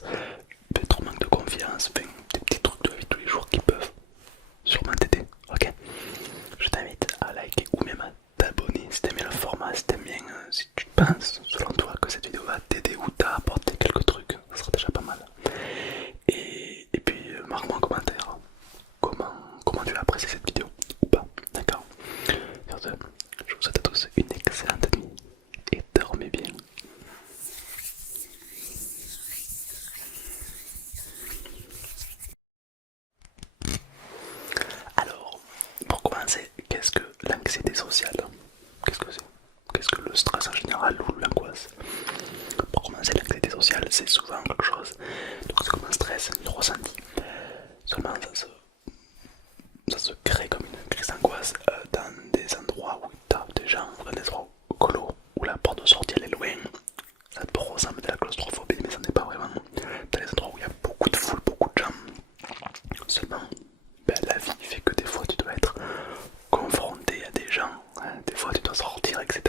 d'angoisse, ton manque de confiance, enfin, des petits trucs de la vie de tous les jours qui peuvent sûrement t'aider, ok? Je t'invite à liker ou même à t'abonner si t'aimes bien le format, si t'aimes bien, si tu penses selon toi que cette vidéo va t'aider ou t'a apporté quelques trucs, ça sera déjà pas mal. Et puis marque-moi en commentaire comment tu as apprécié cette vidéo ou pas, d'accord? Sur ce, je vous souhaite à tous une excellente nuit et dormez bien. Alors, pour commencer, qu'est-ce que l'anxiété sociale? Qu'est-ce que c'est? Qu'est-ce que le stress en général ou l'angoisse? Pour commencer, l'anxiété sociale, c'est souvent quelque chose. Donc c'est comme un stress, une ressenti. Seulement ça se crée comme une crise d'angoisse dans des endroits où tu as des gens, dans des endroits clos, où la porte de sortie elle est loin. Ça peut ressembler à la claustrophobie, mais ça n'est pas vraiment. Dans les endroits où il y a beaucoup de foule, beaucoup de gens. Seulement, la vie fait que des fois tu dois être confronté à des gens, hein, des fois tu dois sortir, etc.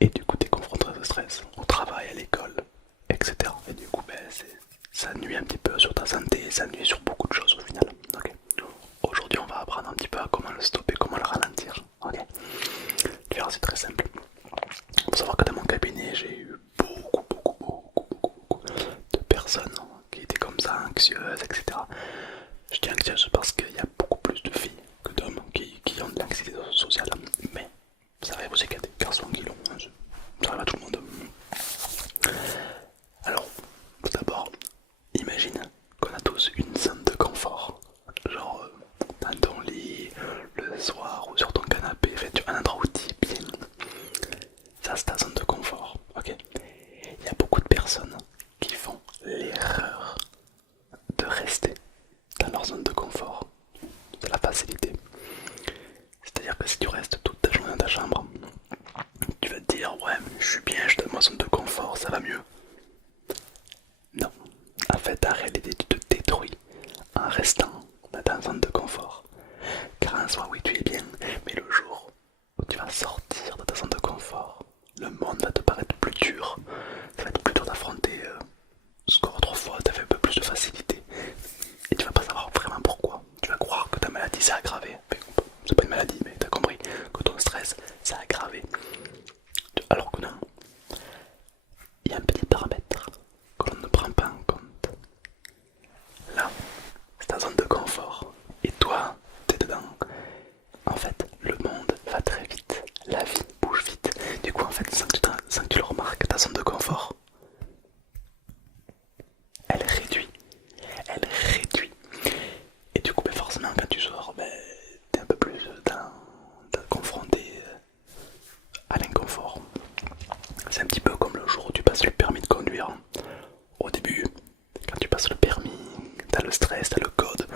Et du coup tu es confronté à ce stress, au travail, à l'école, etc. Et du coup ça nuit un petit peu sur ta santé, ça nuit sur beaucoup de choses au final. Okay. Aujourd'hui on va apprendre un petit peu à comment le stopper, comment le ralentir. Okay. Tu verras, c'est très simple. Il faut savoir que dans mon cabinet j'ai eu beaucoup de personnes qui étaient comme ça, anxieuses, etc. Je dis anxieuse parce qu'il y a beaucoup plus de filles que d'hommes qui ont de l'anxiété sociale. Mais ça arrive aussi qu'il y a des garçons qui l'ont, hein, ça arrive à tout le monde. Alors, tout d'abord, imagine qu'on a tous une zone de confort. Genre dans ton lit, le soir ou sur ton canapé, fait, tu as un endroit où tu es bien. Ça c'est ta zone de confort, ok? Il y a beaucoup de personnes qui font l'erreur de rester dans leur zone de confort, de la facilité. C'est-à-dire que si tu restes toute ta journée dans ta chambre, tu vas te dire ouais mais je suis bien, je suis dans ma zone de confort, ça va mieux. Non, en fait en réalité tu te détruis en restant dans ta zone de confort. Car en soi oui tu es bien, mais le jour où tu vas sortir de ta zone de confort, le monde va te paraître plus dur, ça va être plus dur d'affronter ce qu'autrefois tu avais un peu plus de facilité. Et tu vas pas savoir vraiment pourquoi. Tu vas croire que ta maladie s'est aggravée. C'est pas une maladie, mais t'as compris que ton stress s'est aggravé. Alors que non, il y a un petit paramètre que l'on ne prend pas en compte. Là, c'est ta zone de confort. Et toi, t'es dedans. En fait, le monde va très vite. La vie bouge vite. Du coup, en fait, sans que tu le remarques, ta zone de confort, elle réduit. Elle réduit. Et du coup, forcément, quand tu sors, t'es un peu plus confronté à l'inconfort. C'est un petit peu comme le jour où tu passes le permis de conduire. Au début, quand tu passes le permis, t'as le stress, t'as le code,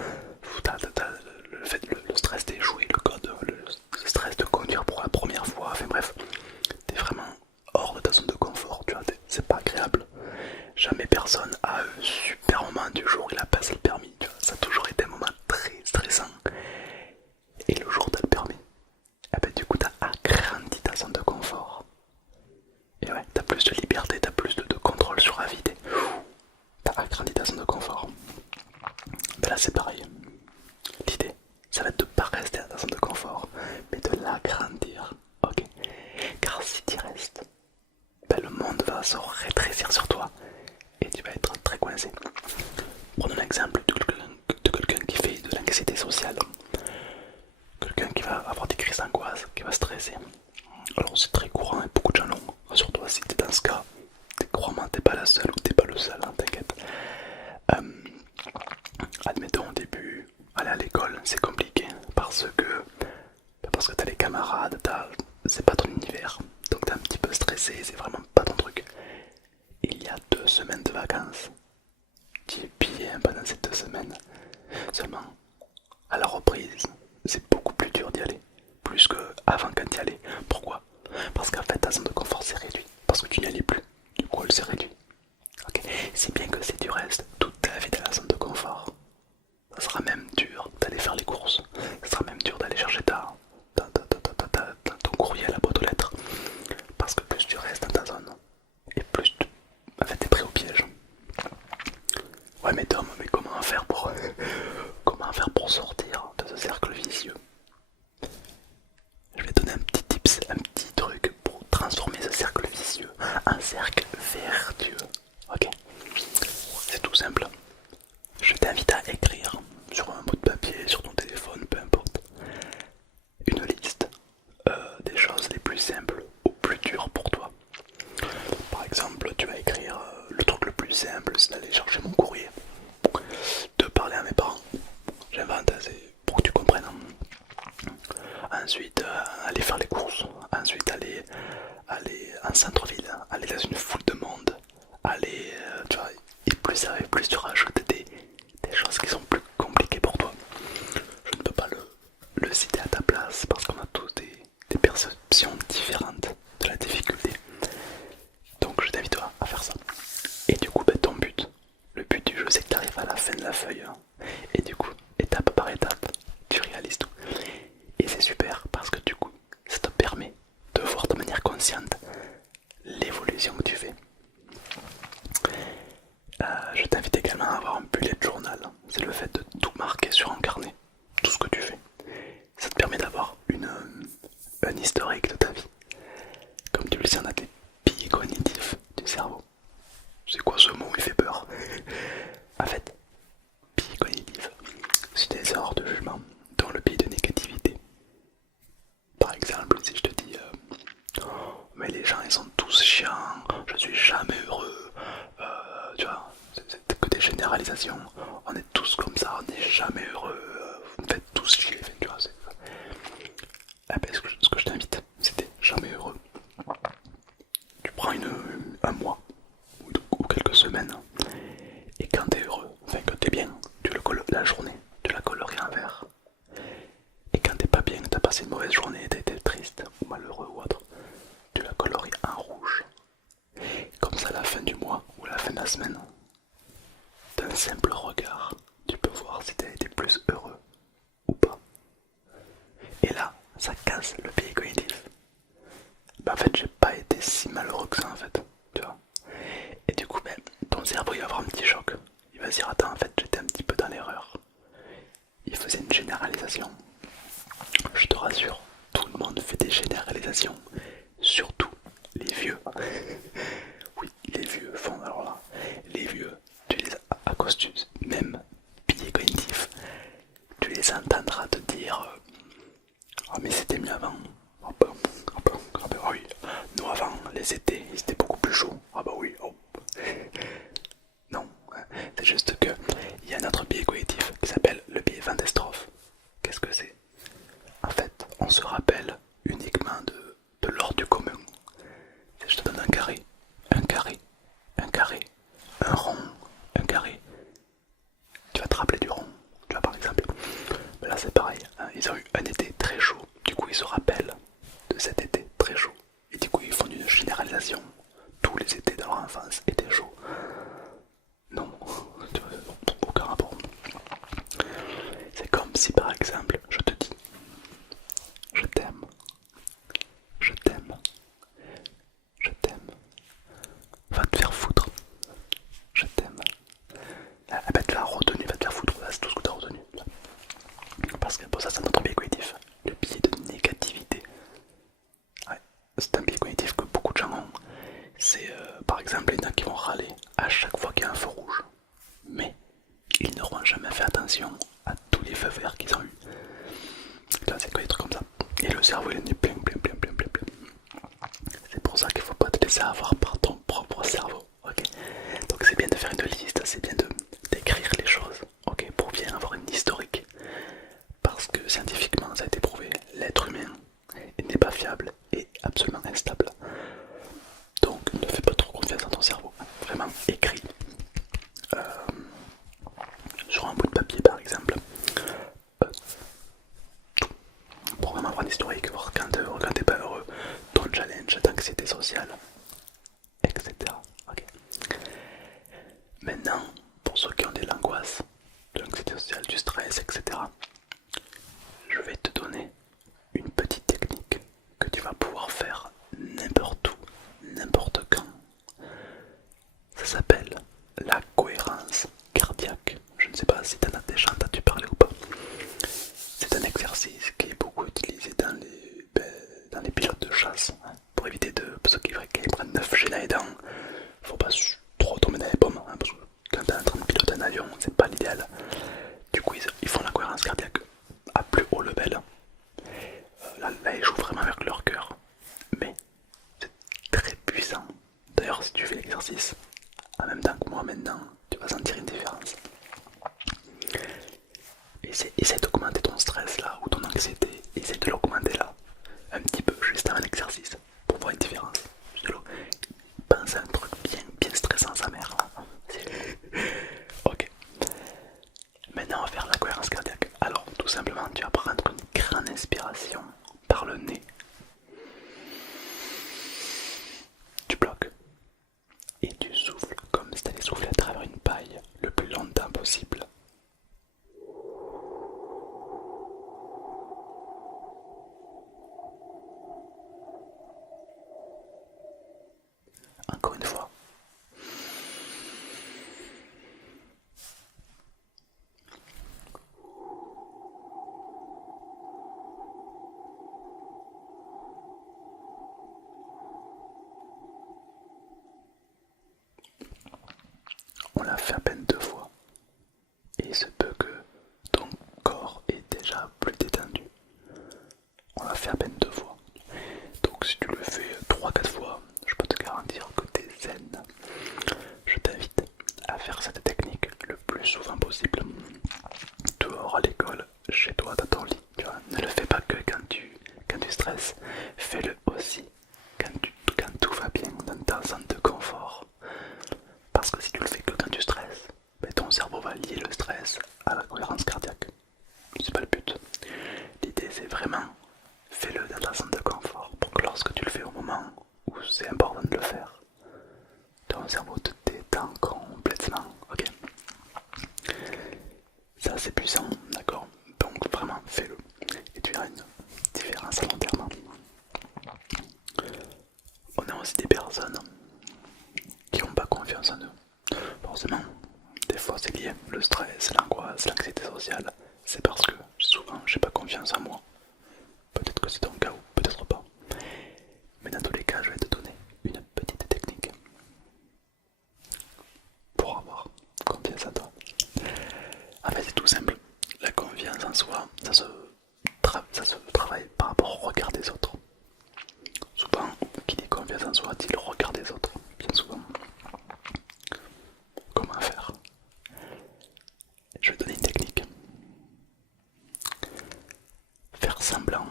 t'as le stress d'échouer, le code, le stress de conduire pour la première fois, enfin bref, t'es vraiment hors de ta zone de confort, tu vois, c'est pas agréable. Jamais personne a un super moment du jour où il a passé le permis, tu vois, ça a toujours été un moment très stressant. Et le jour où t'as le permis, du coup t'as agrandi ta zone de confort. Et ouais, t'as plus de liberté, t'as plus de contrôle sur la vie. T'as agrandi ta zone de confort. Là c'est pareil. L'idée, ça va être de pas rester dans ta zone de confort, mais de l'agrandir. Ok. Car si tu restes, le monde va se rétrécir sur toi et tu vas être très coincé. Prenons l'exemple de quelqu'un qui fait de l'anxiété sociale. Quelqu'un qui va avoir des crises d'angoisse, qui va stresser. Alors c'est très courant et beaucoup de gens l'ont. Surtout si t'es dans ce cas, crois-moi, t'es pas la seule ou t'es pas le seul, hein, t'inquiète. Admettons au début, aller à l'école c'est compliqué parce que t'as les camarades, c'est pas ton univers, donc t'es un petit peu stressé, c'est vraiment pas ton truc. Il y a 2 semaines de vacances, tu es bien pendant ces 2 semaines. Seulement, à la reprise, c'est beaucoup plus dur d'y aller, plus que avant quand tu y allais. Pourquoi? Parce qu'en fait ta zone de confort s'est réduite, parce que tu n'y allais plus, du coup elle s'est réduite. Ok, si bien que si tu restes toute ta vie dans la zone de confort, ça sera même dur d'aller faire les courses, ça sera même dur d'aller chercher ton courrier à la boîte aux lettres. Parce que plus tu restes dans ta zone, et plus en fait, t'es pris au piège. aller en centre-ville, aller dans une foule de monde, aller, tu vois, et plus ça va, plus tu rajoutes des choses qui sont plus compliquées pour toi. Je ne peux pas le citer à ta place parce qu'on a tous des perceptions différentes de la difficulté. Donc je t'invite à faire ça. Et du coup, ton but, le but du jeu, c'est que tu arrives à la fin de la feuille. Hein. Et du coup, étape par étape, tu réalises tout. Et c'est super parce que du coup, ça te permet de voir de manière consciente l'évolution que tu fais. Je t'invite également à avoir un bullet journal. C'est le fait de tout marquer sur un carnet, tout ce que tu fais. Ça te permet d'avoir un historique de ta vie. Comme tu le sais, on a des piliers cognitifs du cerveau. C'est quoi ce mot? Il fait peur. En fait, piliers cognitifs, c'est des erreurs de jugement, dont le pilier de négativité. Par exemple, si je te dis oh, mais les gens ils sont tous chiants, je suis jamais heureux, tu vois, c'est que des généralisations, on est tous comme ça, on n'est jamais heureux, vous me faites tous chier, tu vois, ah ben, ce que je t'invite, c'était jamais heureux. Tu prends un mois ou quelques semaines, et quand t'es heureux, enfin que t'es bien, la journée, tu la colories en vert. Et quand t'es pas bien, t'as passé une mauvaise journée, t'as été triste ou malheureux ou autre, tu la colories en rouge. Comme ça, à la fin du mois ou à la fin de la semaine, d'un simple regard, tu peux voir si t'as été plus heureux ou pas. Et là, ça casse le pied cognitif. En fait, j'ai pas été si malheureux que ça en fait, tu vois. Et du coup, ton cerveau il va avoir un petit choc. Il va se dire, attends, en fait, j'étais un petit peu dans l'erreur. Il faisait une généralisation. Je te rassure, tout le monde fait des généralisations, surtout les vieux. Oui, les vieux font, alors là, les vieux, tu les à cause du même pilier cognitif, tu les entendras te dire ah mais c'était mieux avant. Ah bah oui, nous avant, les étés, ils étaient beaucoup plus chauds. Ah bah oui, oh. Non, c'est juste que il y a un autre biais cognitif qui s'appelle le biais Van der Stroff. Qu'est-ce que c'est? En fait, on se rappelle uniquement de l'ordre du commun. Je te donne un carré, un carré, un carré, un rond, un carré. Tu vas te rappeler du rond. Tu vois par exemple, là c'est pareil, hein, ils ont eu un été très chaud. Du coup ils se rappellent de cet été très chaud. Et du coup ils font une généralisation. Tous les étés de leur enfance étaient chauds. Non, tu vois, aucun rapport. C'est comme si par exemple je te dis je t'aime, je t'aime, je t'aime, va te faire foutre, je t'aime. Ah bah tu l'as retenu, va te faire foutre, c'est tout ce que tu as retenu. Parce que pour ça c'est notre biais cognitif, le biais de négativité. Ouais, c'est un biais cognitif que beaucoup de gens ont. C'est par exemple il y en a qui vont râler à chaque fois qu'il y a un feu rouge. Mais ils n'auront jamais fait attention à tous les feux verts qu'ils ont eu. Là c'est quoi des trucs comme ça. Et le cerveau il en est plein. C'est pour ça qu'il faut pas te laisser avoir par ton propre cerveau. Ok. Donc c'est bien de faire une liste, c'est bien d'écrire les choses. Ok, pour bien avoir une historique. Parce que scientifiquement ça a été prouvé, l'être humain n'est pas fiable et absolument instable. Donc ne fais pas trop confiance à ton cerveau. Vraiment écris sur un bout de papier par exemple. Pour vraiment avoir un historique, voir quand t'es heureux, quand t'es pas heureux, ton challenge d'anxiété sociale, etc. Ok. Maintenant, pour ceux qui ont de l'angoisse, de l'anxiété sociale, du stress, etc., je vais te donner une petite technique que tu vas pouvoir faire n'importe où, n'importe quand. Ça s'appelle la cohérence cardiaque. Je ne sais pas si tu en as déjà entendu parler ou pas. C'est un exercice qui est beaucoup utilisé dans les pilotes de chasse, hein, pour éviter ceux qui prennent 9 G dans les dents. Faut pas trop tomber dans les pommes, hein, parce que quand t'es en train de piloter un avion, c'est pas l'idéal. Du coup, ils font la cohérence cardiaque à plus haut level. Là, ils jouent vraiment avec leur cœur. Mais c'est très puissant. D'ailleurs, si tu fais l'exercice en même temps que moi maintenant, tu vas sentir une différence. Essaie d'augmenter ton stress là, ou ton anxiété, essaie de l'augmenter là, un petit peu, juste avant l'exercice, pour voir stress, fais-le aussi quand tout va bien dans ta zone de confort. Parce que si tu le fais que quand tu stresses, ben ton cerveau va lier le stress à la cohérence cardiaque. C'est pas le but. L'idée c'est vraiment, fais-le dans ta zone de confort pour que lorsque tu le fais au moment où c'est important de le faire, ton cerveau te détend complètement, ok? Ça c'est puissant, d'accord? Donc vraiment fais-le et tu verras une différence à long terme. On a aussi des personnes qui n'ont pas confiance en eux. Forcément, des fois c'est lié, le stress, l'angoisse, l'anxiété sociale, c'est parce que souvent j'ai pas confiance en moi. Peut-être que c'est ton cas ou peut-être pas. Mais dans tous les cas, je vais te donner une petite technique pour avoir confiance en toi. En fait, c'est tout simple. La confiance en soi, ça se travaille par rapport au regard des autres. Souvent, qui dit confiance en soi dit le regard des autres, bien souvent. Comment faire? Je vais te donner une technique. Faire semblant.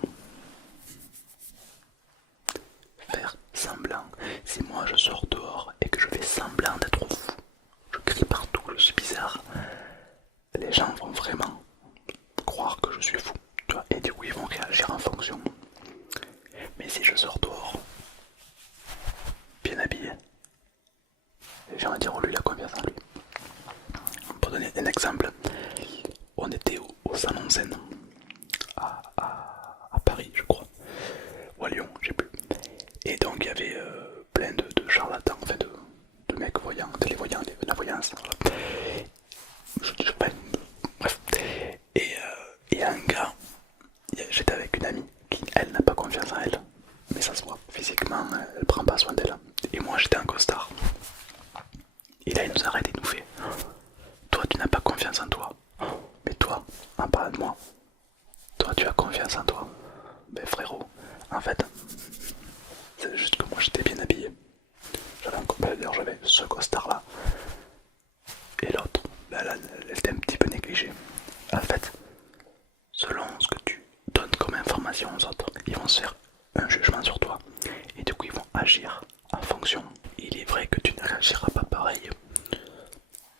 Faire semblant. Si moi je sors dehors et que je fais semblant d'être fou, je crie partout, je suis bizarre, les gens vont vraiment croire que je suis fou, tu vois, et du coup ils vont réagir en fonction. Mais si je sors dehors, bien habillé, les gens vont dire oh lui il a confiance en lui. Pour donner un exemple, on était au Salon Zen à Paris je crois, ou à Lyon, je sais plus. Et donc il y avait plein de charlatans, enfin de mecs voyants, télévoyants, la voyance. Voilà. Je sais pas, bref. Et un gars, j'étais avec une amie qui, elle, n'a pas confiance en elle. Mais ça se voit, physiquement, elle prend pas soin d'elle. Et moi, j'étais un costard. Et là, il nous arrête et nous fait toi, tu n'as pas confiance en toi. Mais toi, en parlant de moi, toi, tu as confiance en toi. Ben frérot, en fait, c'est juste que moi, j'étais bien habillé. D'ailleurs, j'avais ce costard là. Et l'autre, ben, elle était un petit peu négligée. En fait, selon ce que tu donnes comme information aux autres, ils vont se faire un jugement sur toi. Et du coup, ils vont agir en fonction. Il est vrai que tu ne réagiras pas pareil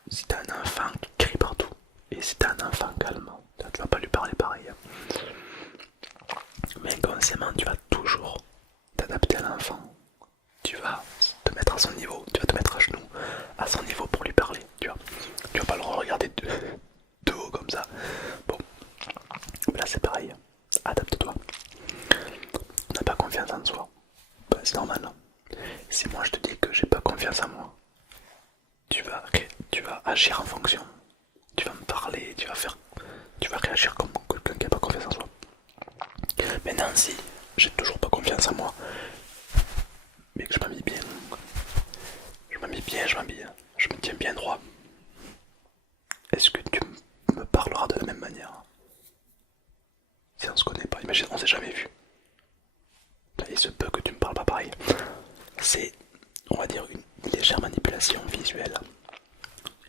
si t'as un enfant qui crie partout. Et si t'as un enfant calme, tu vas pas lui parler pareil. Mais inconsciemment, tu vas toujours t'adapter à l'enfant. Tu vas te mettre à son niveau, tu vas te mettre à genoux à son niveau pour lui parler. Tu vas pas le regarder de haut comme ça. Bon, là c'est pareil. Adapte-toi. Tu n'as pas confiance en soi. Ben, c'est normal. Si moi je te dis que j'ai pas confiance en moi, tu vas agir en fonction. Tu vas me parler, tu vas réagir comme quelqu'un qui n'a pas confiance en soi. Maintenant, si j'ai toujours pas confiance en moi, mais que je m'habille bien, je me tiens bien droit, est-ce que tu me parleras de la même manière? Si on se connaît pas, imagine, on s'est jamais vu. Il se peut que tu me parles pas pareil. C'est, on va dire, une légère manipulation visuelle.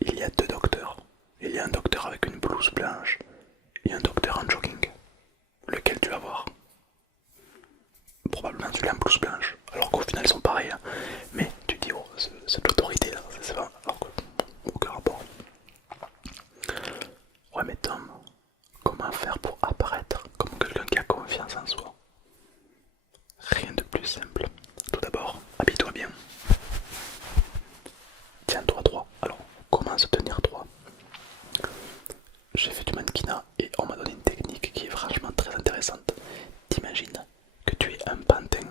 Il y a deux docteurs. Il y a un docteur avec une blouse blanche et un docteur en jogging. Lequel tu vas voir? Probablement celui en blouse blanche. Alors qu'au final ils sont pareils. Hein. Mais tu dis, oh, c'est de l'autorité là. C'est pas. Alors que, aucun rapport. Ouais, mais Tom, comment faire pour apparaître comme quelqu'un qui a confiance en soi? Rien de plus simple. Tout d'abord, habille-toi bien. Tiens-toi droit. Alors, comment se tenir droit? J'ai fait du mannequinat et on m'a donné une technique qui est franchement très intéressante. T'imagines que tu es un pantin,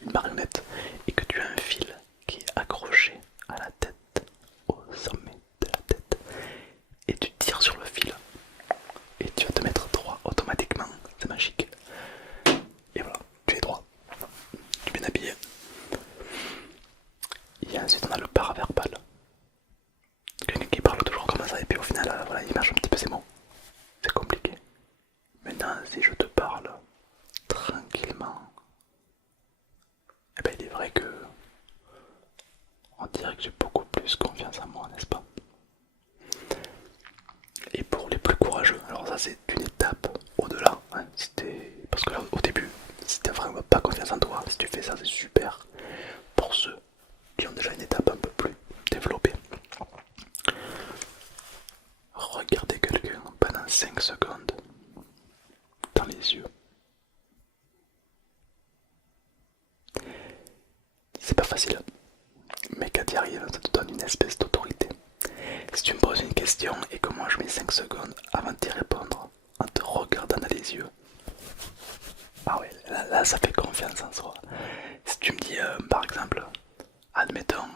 une marionnette, et que tu as un fil qui est accroché à la tête, au sommet de la tête, et tu tires sur le fil, et tu vas te mettre droit automatiquement, c'est magique. Et voilà, tu es droit, tu es bien habillé. Et ensuite on a le paraverbal. Quelqu'un qui parle toujours comme ça, et puis au final, voilà, il marche un petit peu ses mots. C'est compliqué. Maintenant, si je te parle tranquillement, eh ben il est vrai que on dirait que j'ai beaucoup plus confiance en moi, n'est-ce pas? Et pour les plus courageux, alors ça c'est une étape au-delà, hein, parce que là au début c'était vraiment confiance en toi. Si tu fais ça, c'est super. Pour ceux qui ont déjà une étape un peu plus développée, regardez quelqu'un pendant 5 secondes dans les yeux. C'est pas facile, mais quand tu y arrives, ça te donne une espèce d'autorité. Si tu me poses une question et que moi je mets 5 secondes avant de t'y répondre en te regardant dans les yeux, ah ouais, là ça fait confiance en soi. Si tu me dis par exemple, admettons,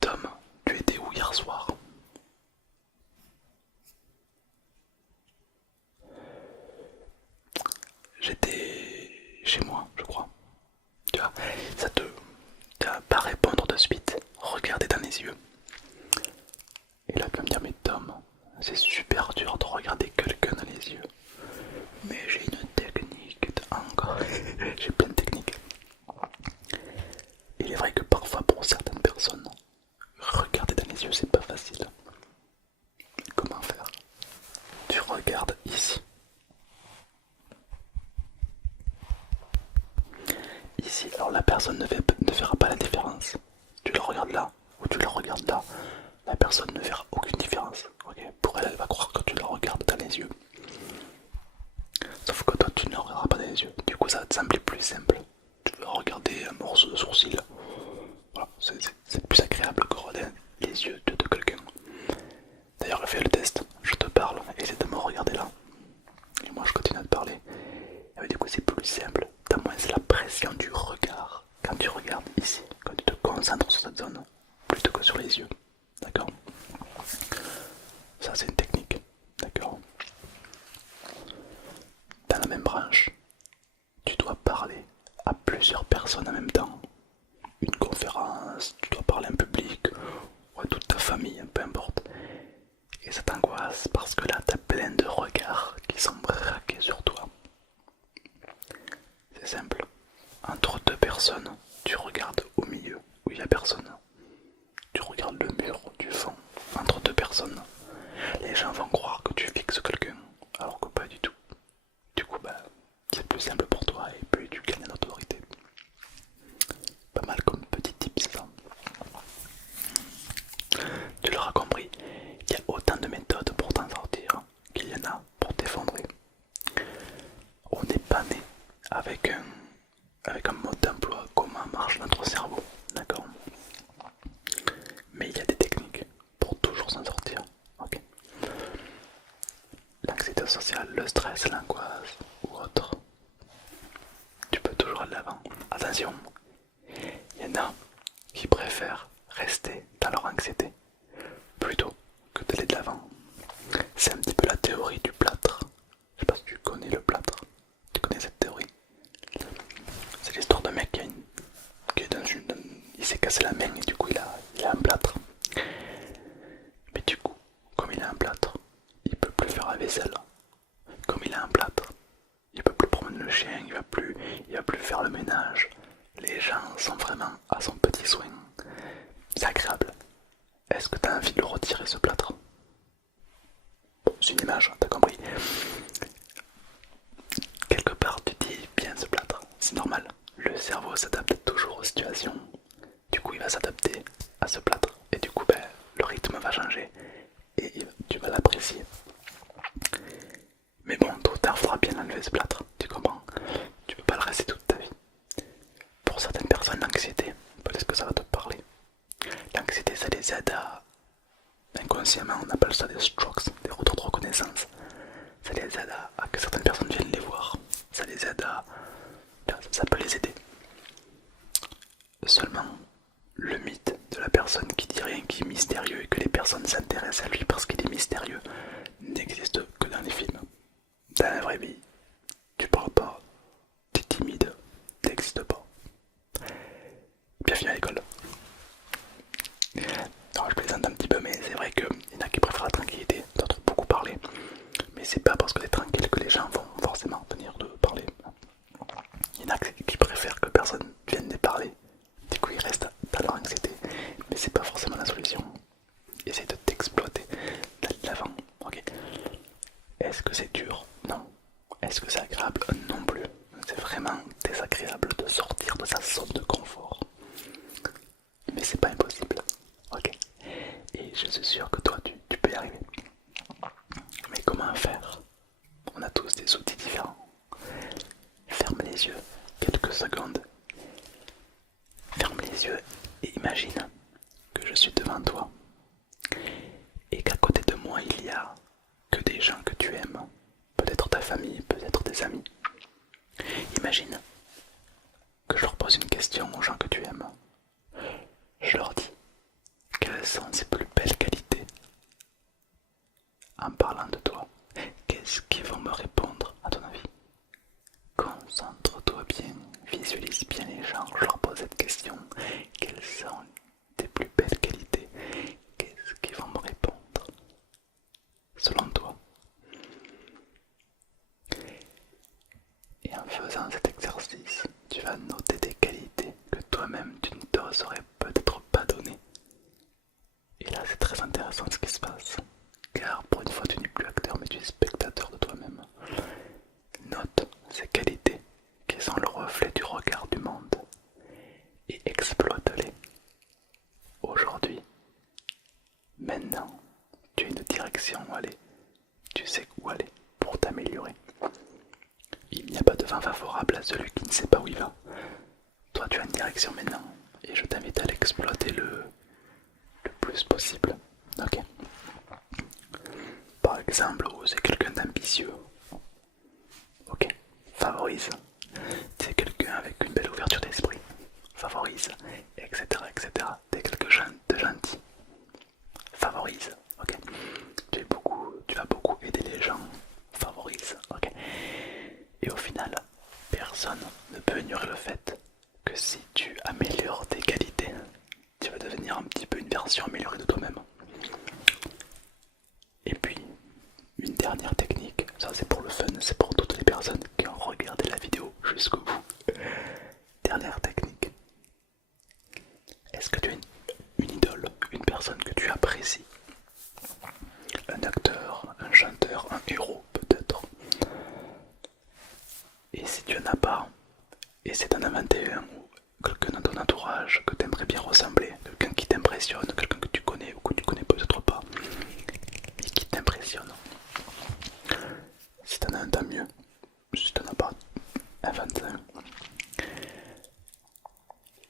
Tom, tu étais où hier soir? J'étais chez moi, je crois. Tu vois, ça te... Tu vas pas répondre de suite, regarder dans les yeux. Et là tu vas me dire, mais Tom, c'est super dur de regarder quelqu'un dans les yeux. Mais j'ai une technique encore. J'ai plein de techniques. Il est vrai que parfois pour certaines personnes, regarder dans les yeux c'est pas facile. Comment faire? Tu regardes ici. Ici, alors la personne ne verra pas la différence. Tu le regardes là ou tu le regardes là, la personne ne verra aucune différence. Okay, pour elle, elle va croire que tu la regardes dans les yeux. Sauf que toi, tu ne le regarderas pas dans les yeux. Du coup, ça va te sembler plus simple. Tu vas regarder un morceau de sourcil. Voilà, c'est plus agréable que regarder les yeux de quelqu'un. D'ailleurs, fais le test. Je te parle, essaie de me regarder là. Et moi, je continue à te parler. Et du coup, c'est plus simple. T'as moins la pression du regard quand tu regardes ici, quand tu te concentres sur cette zone, plutôt que sur les yeux. D'accord? Ça, c'est une technique. D'accord? Dans la même branche, tu dois parler à plusieurs personnes en même temps. Une conférence, tu dois parler en public, ou à toute ta famille, peu importe. Et ça t'angoisse parce que là, t'as plein de regards qui sont braqués sur toi. C'est simple. Entre deux personnes, tu regardes au milieu où il n'y a personne. Tu regardes le mur du fond. Entre deux personnes, les gens vont croire que tu fixes quelqu'un, alors que pas du tout. Du coup, c'est plus simple pour toi et puis tu gagnes en autorité. Pas mal comme petit tip, c'est ça. Tu l'auras compris, il y a autant de méthodes pour t'en sortir qu'il y en a pour t'effondrer. On n'est pas né avec un mode d'emploi, comment marche notre cerveau, d'accord? Mais il y a des techniques pour toujours s'en sortir, ok? L'anxiété sociale, le stress, l'angoisse ou autre, tu peux toujours aller de l'avant. Attention, il y en a qui préfèrent rester dans leur anxiété plutôt que d'aller de l'avant. C'est un petit peu la théorie du plâtre. Je sais pas si tu connais le plâtre. Tu connais cette théorie? C'est l'histoire d'un mec qui est dans une... Il s'est cassé la main et du coup il a un plâtre. Mais du coup, comme il a un plâtre, il peut plus faire la vaisselle. Comme il a un plâtre, il peut plus promener le chien, il va plus faire le ménage. Les gens sont vraiment à son petit soin. C'est agréable. Est-ce que tu as envie de le retirer ce plâtre? Bon, c'est une image, t'as compris. Quelque part tu dis bien ce plâtre, c'est normal. Le cerveau s'adapte toujours aux situations. Du coup il va s'adapter à ce plâtre. Et du coup le rythme va changer. Et tu vas l'apprécier. Mais bon, tôt ou tard faudra bien enlever ce plâtre. Tu comprends? Tu peux pas le rester toute ta vie. Pour certaines personnes, l'anxiété, peut-être que ça va te parler. L'anxiété, ça les aide à... Inconsciemment, on appelle ça des strokes, des retours de reconnaissance. Ça les aide à que certaines personnes viennent les voir. Ça les aide à... Ça peut les aider. Seulement, le mythe de la personne qui dit rien, qui est mystérieux et que les personnes s'intéressent à lui parce qu'il est mystérieux n'existe que dans les films. Dans la vraie vie, tu parles pas, t'es timide, t'existes pas. Bienvenue à l'école. Non, je plaisante un petit peu, mais c'est vrai qu'il y en a qui préfèrent la tranquillité, d'autres agréable de sortir de sa zone de confort. Mais c'est pas impossible, ok? Et je suis sûr que toi tu peux y arriver. Mais comment faire? On a tous des outils différents. Ferme les yeux quelques secondes. Ferme les yeux et imagine que je suis devant toi et qu'à côté de moi il y a que des gens que tu aimes. Peut-être ta famille, peut-être des amis. Imagine que je leur pose une question aux gens que tu aimes. Je leur dis quelles sont ses plus belles qualités en parlant de toi. Qu'est-ce qu'ils vont me répondre à ton avis? Concentre-toi bien, visualise bien les gens, je leur pose cette question. Quelles sont tes plus belles qualités? Qu'est-ce qu'ils vont me répondre selon toi? Et en faisant cet exercice, tu vas noter des qualités que toi-même tu ne t'aurais peut-être pas données. Et là c'est très intéressant ce qui se passe, car pour une fois tu n'es plus acteur mais tu es spectateur de toi-même. Note ces qualités qui sont le reflet du regard du monde et exploite-les. Aujourd'hui, maintenant, tu as une direction où aller, tu sais où aller pour t'améliorer. Il n'y a pas de vent favorable à celui qui ne sait pas où il va. Toi tu as une direction maintenant et je t'invite à l'exploiter le plus possible. Ok. Par exemple, c'est quelqu'un d'ambitieux. Ok. Favorise. C'est quelqu'un avec une belle ouverture d'esprit. Favorise. Etc. etc. T'es quelqu'un de gentil. Favorise. Ok. Tu vas beaucoup aider les gens. Favorise. Ok. Et au final, personne ne peut ignorer le fait que si tu améliores tes qualités, tu vas devenir un petit peu une version améliorée de toi-même. Et puis, une dernière technique, ça c'est pour le fun, c'est pour toutes les personnes qui ont regardé la vidéo jusqu'au bout. Dernière technique. Est-ce que tu as une idole, une personne que tu apprécies? Un acteur, un chanteur, un héros peut-être. Et si tu en as pas, essaie d'en inventer un ou quelqu'un dans ton entourage que tu aimerais bien ressembler, quelqu'un qui t'impressionne, quelqu'un que tu connais ou que tu connais peut-être pas, et qui t'impressionne. Si t'en as un, tant mieux. Si t'en as pas, invente un.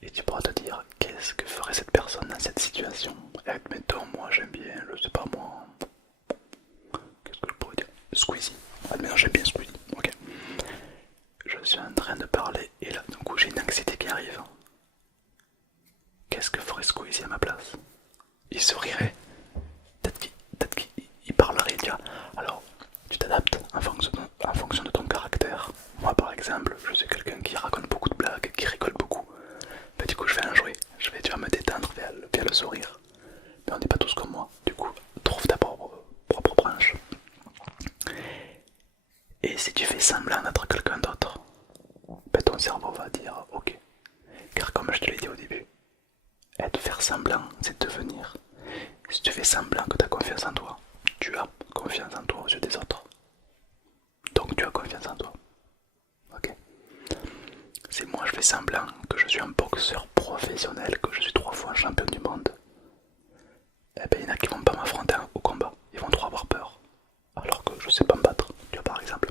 Et tu pourras te dire qu'est-ce que ferait cette personne dans cette situation. Et admettons, moi j'aime bien, je sais pas moi, qu'est-ce que je pourrais dire? Squeezie. Admettons, j'aime bien Squeezie, ok. Je suis en train de parler et là d'un coup j'ai une anxiété qui arrive. Qu'est-ce que ferait Squeezie à ma place? Il sourirait. Peut-être qu'il parlerait, il dirait. Alors, tu t'adaptes en fonction de ton caractère. Moi par exemple, je suis quelqu'un qui raconte beaucoup de blagues, qui rigole beaucoup. Bah, du coup je vais en jouer, je vais me détendre via le sourire. Mais on n'est pas tous comme moi, du coup trouve ta propre branche. Et si tu fais semblant d'être quelqu'un d'autre, bah, ton cerveau va dire ok. Car comme je te l'ai dit au début, faire semblant c'est devenir. Si tu fais semblant que tu as confiance en toi, tu as confiance en toi aux yeux des autres. Donc tu as confiance en toi. Ok. Si moi je fais semblant que je suis un boxeur professionnel, que je suis 3 fois champion du monde, eh ben il y en a qui vont pas m'affronter au combat, ils vont trop avoir peur. Alors que je sais pas me battre, tu vois par exemple.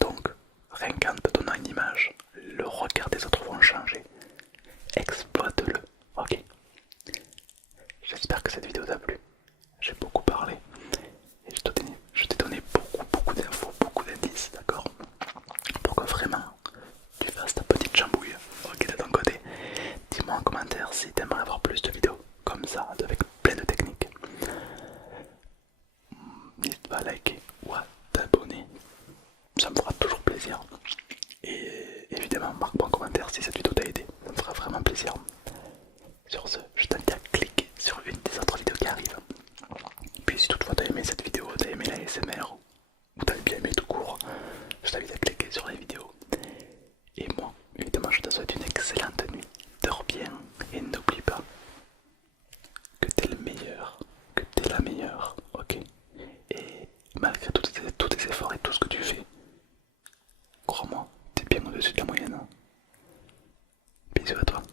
Donc, rien qu'en te donnant une image, le regard des autres vont changer. Exploite-le, ok. J'espère que cette vidéo t'a plu. J'ai beaucoup parlé et je t'ai donné beaucoup d'infos, beaucoup d'indices, d'accord? Pour que vraiment tu fasses ta petite chambouille, ok, de ton côté. Dis-moi en commentaire si t'aimerais avoir plus de vidéos comme ça, avec plein de techniques. N'hésite pas à liker ou à t'abonner, ça me fera toujours plaisir. Et évidemment, marque-moi en commentaire si cette vidéo t'a aidé, ça me fera vraiment plaisir. Sur ce, je t'invite à cliquer sur une des autres vidéos qui arrivent. Puis si toutefois t'as aimé cette vidéo, t'as aimé la ASMR, ou t'as bien aimé tout court, je t'invite à cliquer sur les vidéos. Et moi, évidemment, je te souhaite une excellente nuit. Dors bien et n'oublie pas que t'es le meilleur, que t'es la meilleure, ok? Et malgré tous tes efforts et tout ce que tu fais, crois-moi, t'es bien au-dessus de la moyenne. bisous à toi.